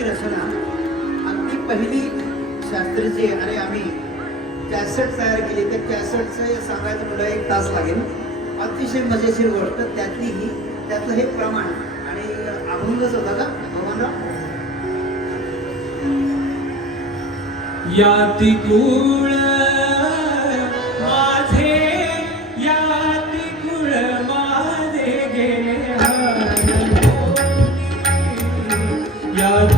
शास्त्राची रचना. अगदी पहिली शास्त्रीची आणि आम्ही कॅसेट तयार केली. त्या कॅसेटचं सांगायचं मला एक तास लागेल. अतिशय मजेशीर गोष्ट. त्यातली ही त्यातलं हे प्रमाण आणि अभंगच होता का भगवानराव याती कुळ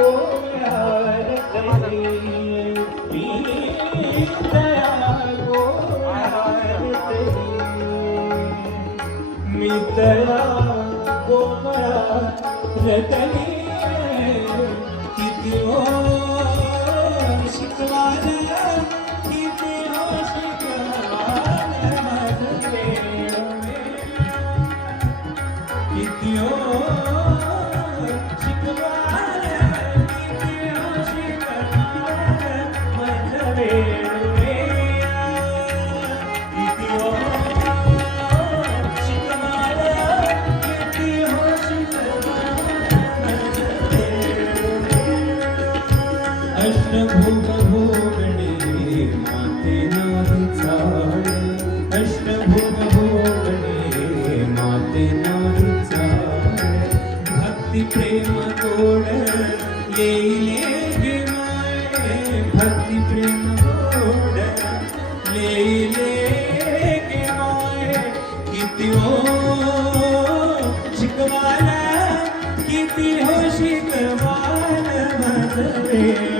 गोव्यार तरी मी रतनी किती हो शिकवाला किती हो शिकवाला किती हो अष्टभोग भोगणे माते नाही चाळ अष्टभोग भोगणे माते नाही भक्ती प्रेम तोड येईले भक्ती प्रेम तोड येईले गे किती हो शिकवाला किती हो शिकवाला माझं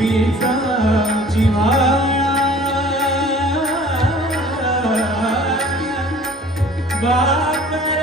जीविता जिव्हाळ बाप